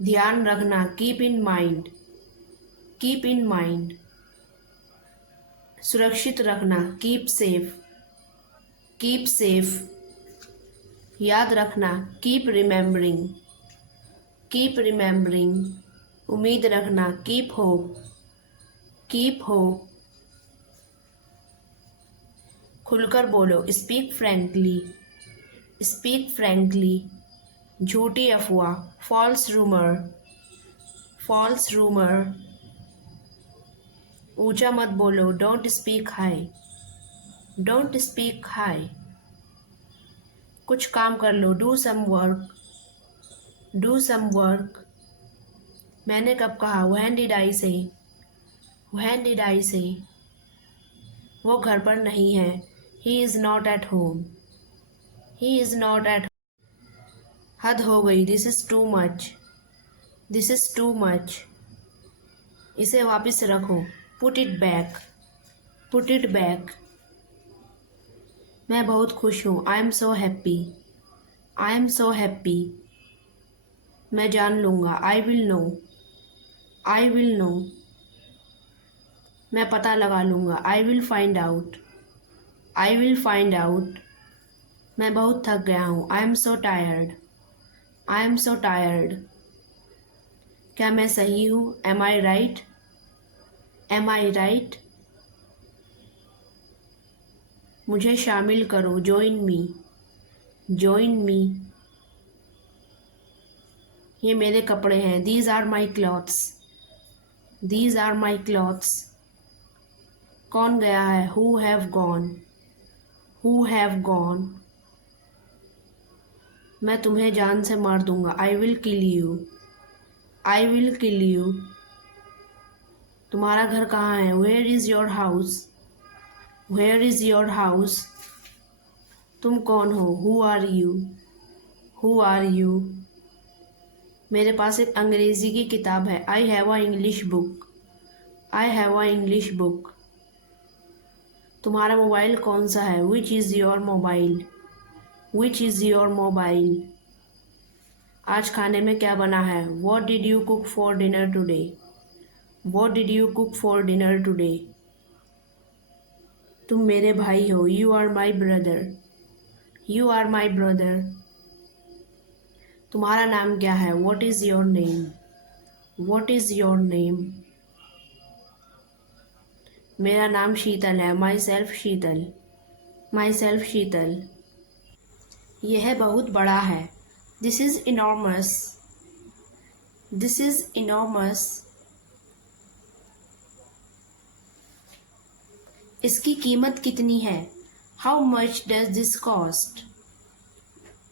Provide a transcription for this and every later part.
ध्यान रखना, keep in mind, keep in mind. सुरक्षित रखना, कीप सेफ, कीप सेफ। याद रखना, कीप रिमेम्बरिंग, कीप रिमेम्बरिंग। उम्मीद रखना, कीप होप, कीप होप। खुलकर बोलो, स्पीक फ्रैंकली, स्पीक फ्रैंकली। झूठी अफवाह, फॉल्स रूमर, फॉल्स रूमर। ऊंचा मत बोलो, don't speak high, don't speak high. कुछ काम कर लो, do some work, do some work. मैंने कब कहा, व्हेन डिड आई से, व्हेन डिड आई से। वो घर पर नहीं है, he is not at home, he is not at. हद हो गई, this is too much, this is too much. इसे वापस रखो, put it back, put it back. मैं बहुत खुश हूँ, I am so happy, I am so happy. मैं जान लूँगा, I will know, I will know. मैं पता लगा लूँगा, I will find out, I will find out. मैं बहुत थक गया हूँ, I am so tired, I am so tired. क्या मैं सही हूँ, एम आई राइट, एम आई राइट। मुझे शामिल करो, जॉइन मी, जॉइन मी। ये मेरे कपड़े हैं, these are my clothes, these are my clothes. कौन गया है, who have gone, who have gone. मैं तुम्हें जान से मार दूंगा, I will kill you, I will kill you. तुम्हारा घर कहाँ है, where is your house, where is your house. तुम कौन हो, who are you, who are you. मेरे पास एक अंग्रेज़ी की किताब है, I have a English book, I have a English book. तुम्हारा मोबाइल कौन सा है, which is your mobile, which is your mobile. आज खाने में क्या बना है, what did you cook for dinner today, what did you cook for dinner today. तुम मेरे भाई हो, you are my brother, you are my brother. तुम्हारा नाम क्या है, what is your name, what is your name. मेरा नाम शीतल है, my self Sheetal, my self शीतल। यह बहुत बड़ा है, this is enormous, this is enormous. इसकी कीमत कितनी है, how much does this cost,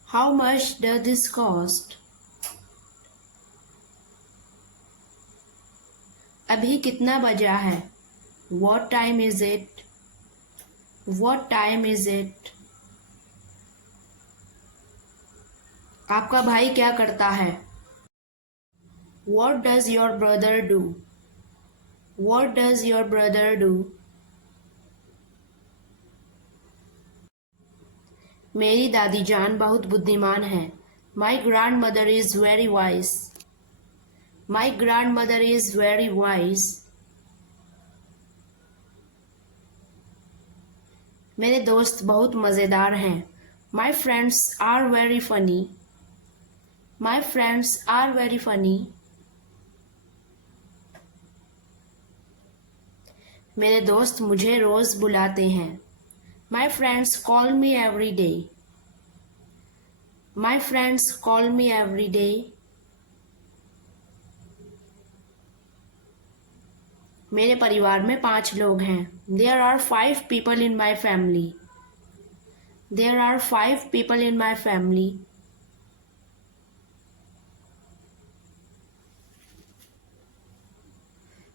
how much does this cost. अभी कितना बजा है, what time is it, what time is it. आपका भाई क्या करता है, what does your brother do, what does your brother do. मेरी दादी जान बहुत बुद्धिमान है, my grand mother is very wise, my grand mother is very wise. मेरे दोस्त बहुत मज़ेदार हैं, my friends are very funny, my friends are very funny. मेरे दोस्त मुझे रोज़ बुलाते हैं, my friends call me every day, my friends call me every day. मेरे परिवार में 5 लोग हैं, there are 5 people in my family, there are 5 people in my family.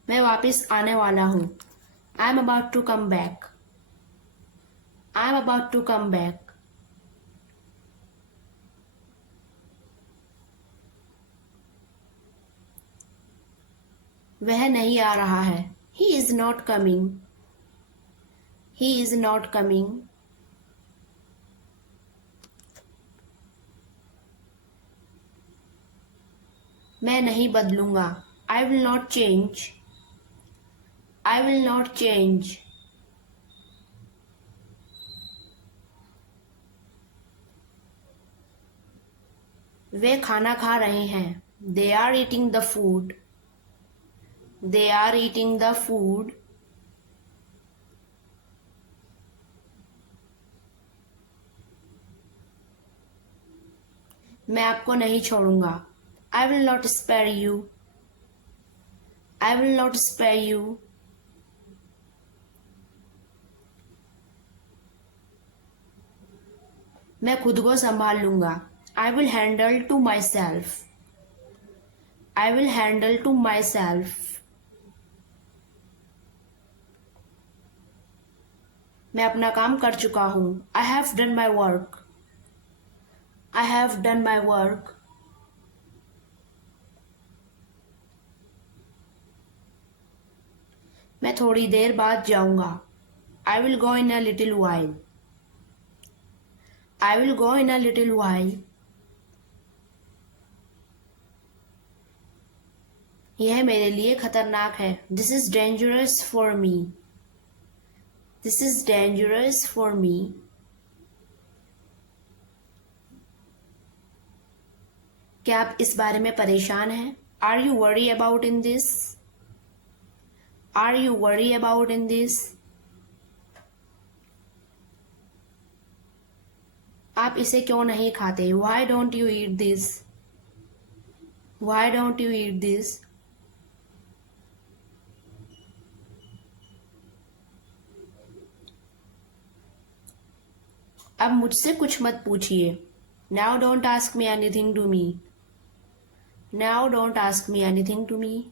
मैं वापस आने वाला हूँ, I am about to come back, I am about to come back. वह नहीं आ रहा है, he is not coming, he is not coming. मैं नहीं बदलूंगा। I will not change. I will not change. वे खाना खा रहे हैं। They are eating the food. They are eating the food. मैं आपको नहीं छोड़ूंगा। I will not spare you. I will not spare you. मैं खुद को संभाल लूंगा। I will handle to myself. I will handle to myself. मैं अपना काम कर चुका हूँ। I have done my work. I have done my work. मैं थोड़ी देर बाद जाऊंगा। I will go in a little while. I will go in a little while. यह मेरे लिए खतरनाक है। This is dangerous for me. This is dangerous for me. क्या आप इस बारे में परेशान हैं? Are you worry about in this? Are you worry about in this? आप इसे क्यों नहीं खाते? Why don't you eat this? Why don't you eat this? अब मुझसे कुछ मत पूछिए। Now don't ask me anything to me. Now don't ask me anything to me.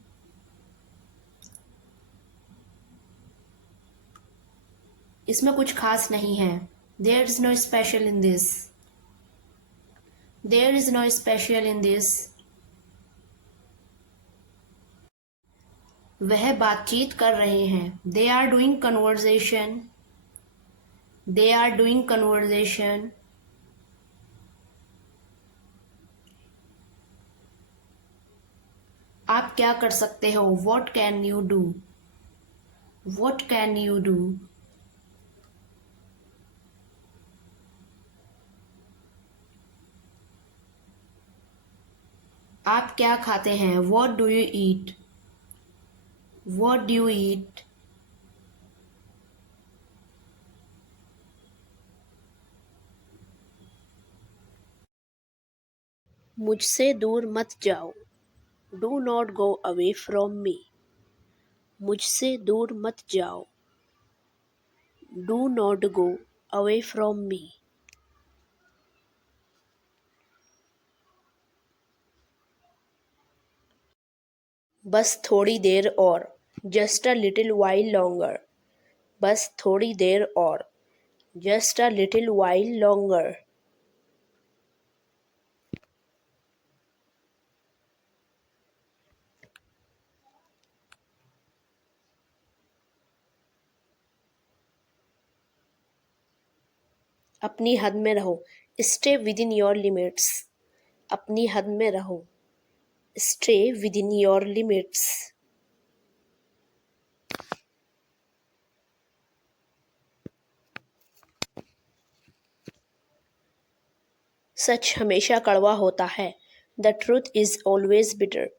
इसमें कुछ खास नहीं है। There is no special in this. There is no special in this. वह बातचीत कर रहे हैं। They are doing conversation. They are doing conversation. आप क्या कर सकते हो? What can you do? What can you do? आप क्या खाते हैं? What do you eat? What do you eat? मुझसे दूर मत जाओ। Do not go away from me. मुझसे दूर मत जाओ। Do not go away from me. बस थोड़ी देर और। Just a little while longer. बस थोड़ी देर और। Just a little while longer. अपनी हद में रहो। Stay with in your limits. अपनी हद में रहो। Stay with in your limits. सच हमेशा कड़वा होता है। The truth is always bitter.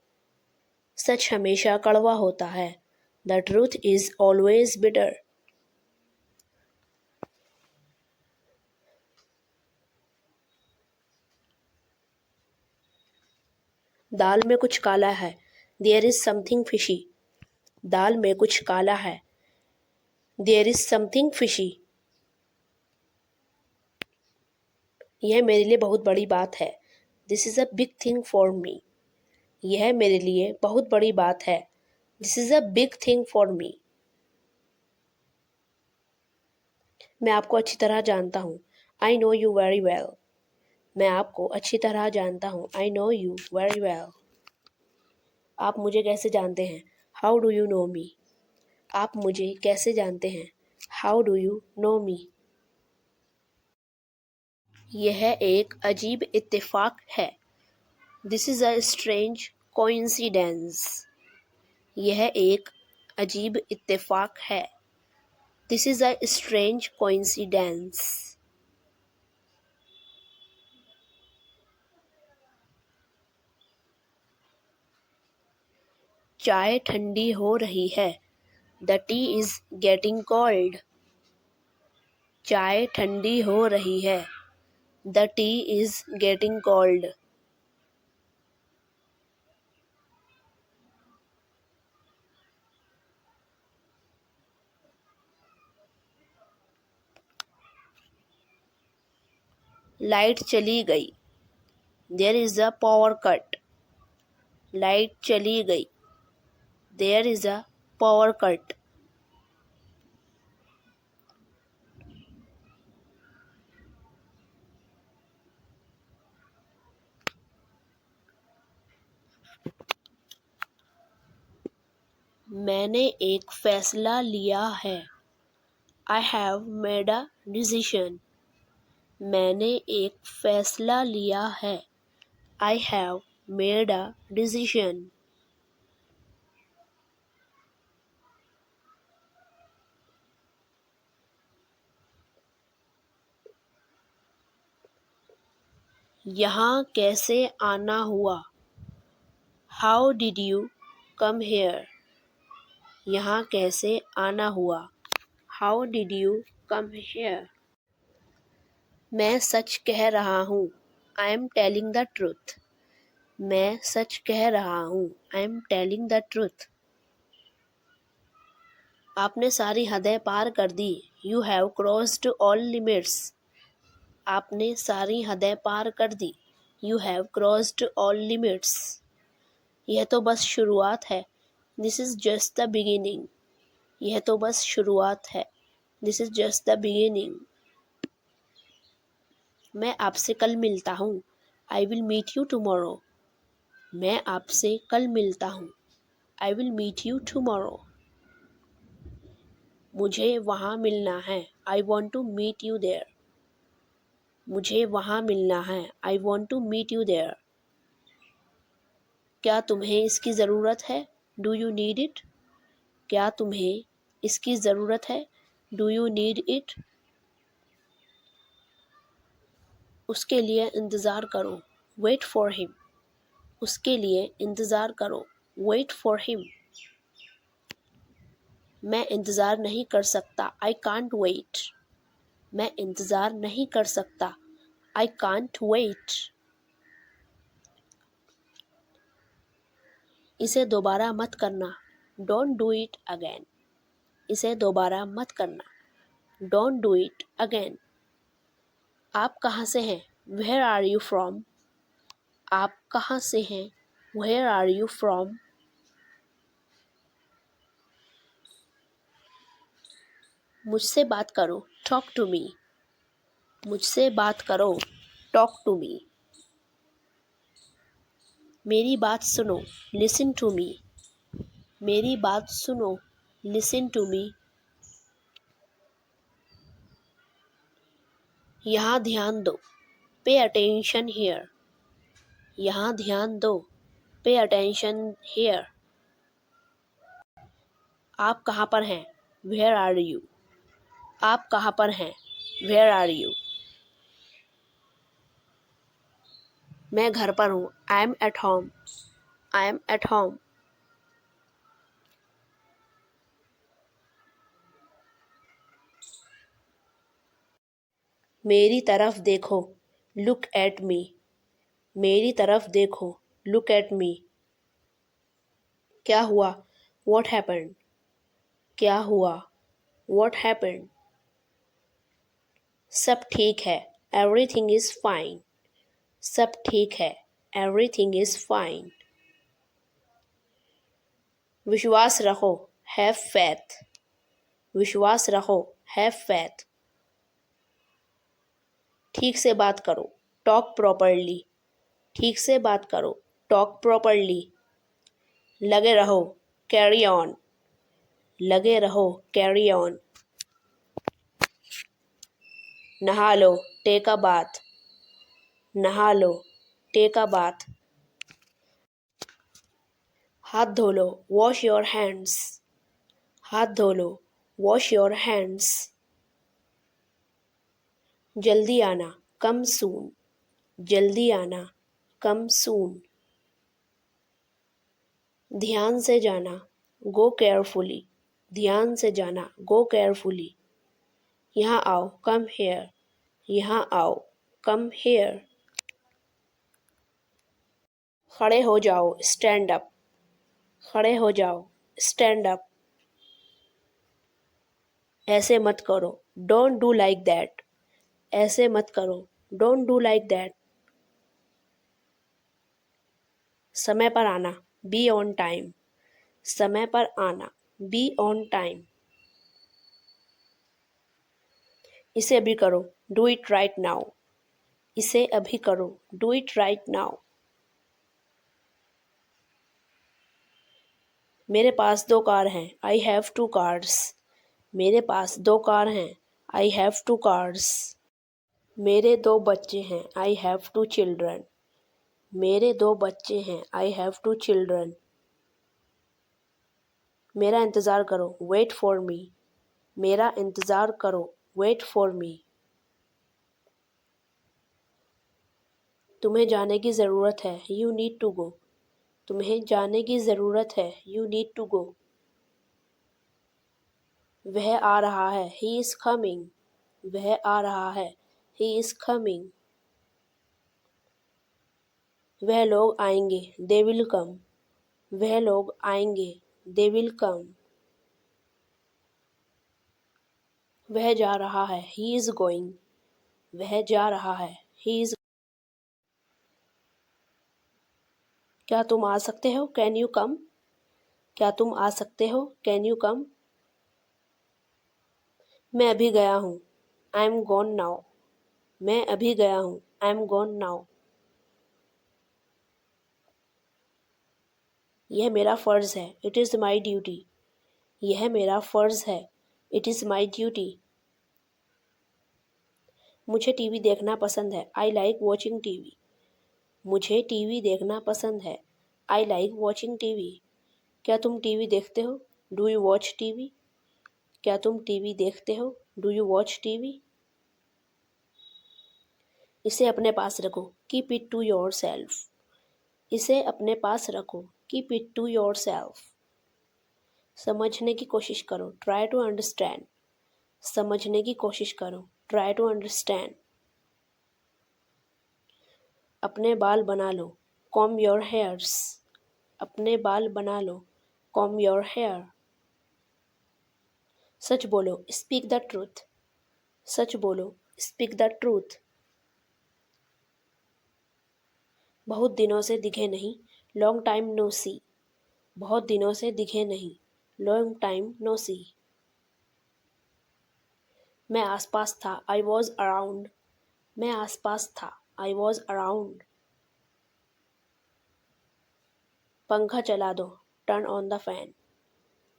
सच हमेशा कड़वा होता है। The truth is always bitter. दाल में कुछ काला है। There is something fishy. दाल में कुछ काला है। There is something fishy. यह मेरे लिए बहुत बड़ी बात है। This is a big thing for me. यह मेरे लिए बहुत बड़ी बात है। This is a big thing for me. मैं आपको अच्छी तरह जानता हूँ। I know you very well. मैं आपको अच्छी तरह जानता हूँ। I know you very well. आप मुझे कैसे जानते हैं? हाउ डू यू नो मी? आप मुझे कैसे जानते हैं? हाउ डू यू नो मी? यह एक अजीब इत्तेफाक है। This is a strange coincidence, यह एक अजीब इत्तेफाक है। This is a strange coincidence. चाय ठंडी हो रही है। The tea is getting cold. चाय ठंडी हो रही है। The tea is getting cold. Light चली गई। There is a power cut. Light चली गई। There is a power cut. मैंने एक फ़ैसला लिया है। I have made a decision. मैंने एक फ़ैसला लिया है। I have made a decision. यहाँ कैसे आना हुआ? How did you come here? यहाँ कैसे आना हुआ? How did you come here? मैं सच कह रहा हूँ। I am telling the truth. मैं सच कह रहा हूँ। I am telling the truth. आपने सारी हदें पार कर दी। You have crossed all limits. आपने सारी हदें पार कर दी। You have crossed all limits. यह तो बस शुरुआत है। This is just the beginning. यह तो बस शुरुआत है। This is just the beginning. मैं आपसे कल मिलता हूँ। I will meet you tomorrow. मैं आपसे कल मिलता हूँ। I will meet you tomorrow. मुझे वहाँ मिलना है। I want to meet you there. मुझे वहाँ मिलना है। I want to meet you there. क्या तुम्हें इसकी ज़रूरत है? Do you need it? क्या तुम्हें इसकी ज़रूरत है? Do you need it? उसके लिए इंतज़ार करो। Wait for him. उसके लिए इंतज़ार करो। Wait for him. मैं इंतज़ार नहीं कर सकता। I can't wait. मैं इंतज़ार नहीं कर सकता। I can't wait. इसे दोबारा मत करना। Don't do it again. इसे दोबारा मत करना। Don't do it again. आप कहाँ से हैं? Where are you from? आप कहाँ से हैं? Where are you from? मुझसे बात करो। Talk to me. मुझसे बात करो। Talk to me. मेरी बात सुनो। Listen to me. मेरी बात सुनो। Listen to me. यहाँ ध्यान दो। Pay attention here. यहाँ ध्यान दो। Pay attention here. आप कहाँ पर हैं? Where are you? आप कहाँ पर हैं? Where are you? मैं घर पर हूँ। I am at home. I am at home. मेरी तरफ देखो। Look at me. मेरी तरफ देखो। Look at me. क्या हुआ? What happened? क्या हुआ? What happened? सब ठीक है। Everything is fine. सब ठीक है। Everything is fine. विश्वास रखो। Have faith. विश्वास रखो। Have faith. ठीक से बात करो। Talk properly. ठीक से बात करो। Talk properly. लगे रहो। Carry on. लगे रहो। Carry on. नहा लो। Take a bath. नहा लो। Take a bath. हाथ धो लो, वॉश योर हैंड्स। हाथ धो लो, वॉश योर हैंड्स। जल्दी आना, कम सून। जल्दी आना, कम सून। ध्यान से जाना, गो केयरफुली। ध्यान से जाना, गो केयरफुली। यहाँ आओ, कम हेयर। यहाँ आओ, कम हेयर। खड़े हो जाओ, स्टैंड अप। खड़े हो जाओ, स्टैंड अप। ऐसे मत करो, डोंट डू लाइक दैट। ऐसे मत करो, डोंट डू लाइक दैट। समय पर आना, बी ऑन टाइम। समय पर आना, बी ऑन टाइम। इसे अभी करो, डू इट राइट नाउ। इसे अभी करो, डू इट राइट नाउ। मेरे पास 2 कार हैं, आई हैव 2 कार्स। मेरे पास 2 कार हैं, आई हैव 2 कार्स। मेरे 2 बच्चे हैं, आई हैव 2 चिल्ड्रन। मेरे 2 बच्चे हैं, आई हैव 2 चिल्ड्रन। मेरा इंतज़ार करो, वेट फॉर मी। मेरा इंतज़ार करो, वेट फॉर मी। तुम्हें जाने की ज़रूरत है, यू नीड टू गो। तुम्हें जाने की ज़रूरत है, यू नीड टू गो। वह आ रहा है, ही इज़ कमिंग। वह आ रहा है, ही इज़ कमिंग। वह लोग आएंगे, दे विल कम। वह लोग आएंगे, दे विल कम। वह जा रहा है, ही इज़ गोइंग। वह जा रहा है, ही इज़। क्या तुम आ सकते हो, कैन यू कम। क्या तुम आ सकते हो, कैन यू कम। मैं अभी गया हूँ, आई एम गॉन नाउ। मैं अभी गया हूँ, आई एम गॉन नाउ। यह मेरा फ़र्ज़ है, इट इज़ माई ड्यूटी। यह मेरा फ़र्ज़ है, इट इज़ माई ड्यूटी। मुझे टीवी देखना पसंद है, आई लाइक वॉचिंग टीवी। मुझे टीवी देखना पसंद है, आई लाइक वॉचिंग टीवी। क्या तुम टीवी देखते हो, डू यू वॉच टीवी। क्या तुम टीवी देखते हो, डू यू वॉच टीवी। इसे अपने पास रखो, keep it to yourself. इसे अपने पास रखो, keep it to yourself. समझने की कोशिश करो, ट्राई टू अंडरस्टैंड। समझने की कोशिश करो, ट्राई टू अंडरस्टैंड। अपने बाल बना लो, कॉम्ब योर हेयर्स। अपने बाल बना लो, कॉम्ब योर हेयर। सच बोलो, स्पीक द ट्रूथ। सच बोलो, स्पीक द ट्रूथ। बहुत दिनों से दिखे नहीं, लॉन्ग टाइम नो सी। बहुत दिनों से दिखे नहीं, लॉन्ग टाइम नो सी। मैं आसपास था, आई वॉज अराउंड। मैं आसपास था, आई वॉज अराउंड। पंखा चला दो, टर्न ऑन द फैन।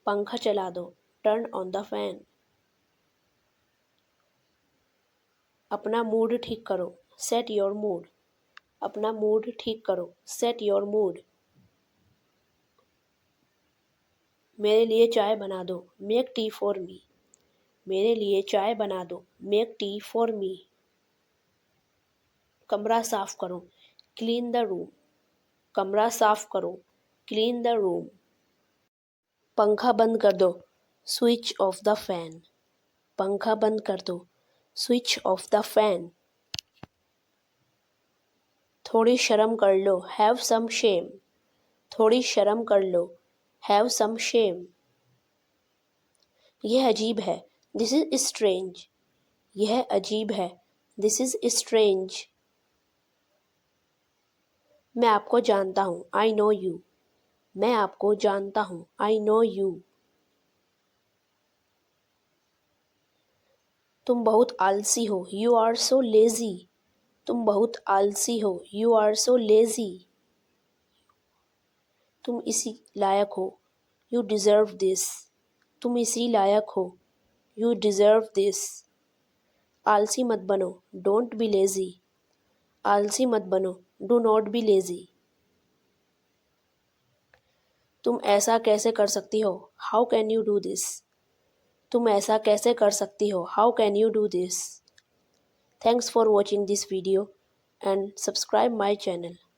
पंखा चला दो, टर्न ऑन द फैन। अपना मूड ठीक करो, सेट योर मूड। अपना मूड ठीक करो, सेट योर मूड। मेरे लिए चाय बना दो, मेक टी फॉर मी। मेरे लिए चाय बना दो, मेक टी फॉर मी। कमरा साफ करो, क्लीन द रूम। कमरा साफ करो, क्लीन द रूम। पंखा बंद कर दो, स्विच ऑफ द फैन। पंखा बंद कर दो, स्विच ऑफ द फैन। थोड़ी शर्म कर लो, हैव सम शेम। थोड़ी शर्म कर लो, हैव सम शेम। यह अजीब है, दिस इज स्ट्रेंज। यह अजीब है, दिस इज स्ट्रेंज। मैं आपको जानता हूँ, आई नो यू। मैं आपको जानता हूँ, आई नो यू। तुम बहुत आलसी हो, यू आर सो लेज़ी। तुम बहुत आलसी हो, यू आर सो लेज़ी। तुम इसी लायक हो, यू डिज़र्व दिस। तुम इसी लायक हो, यू डिज़र्व दिस। आलसी मत बनो, डोंट बी लेज़ी। आलसी मत बनो, डू नॉट बी लेज़ी। तुम ऐसा कैसे कर सकती हो? How can you do this? तुम ऐसा कैसे कर सकती हो? How can you do this? Thanks for watching this video and subscribe my channel.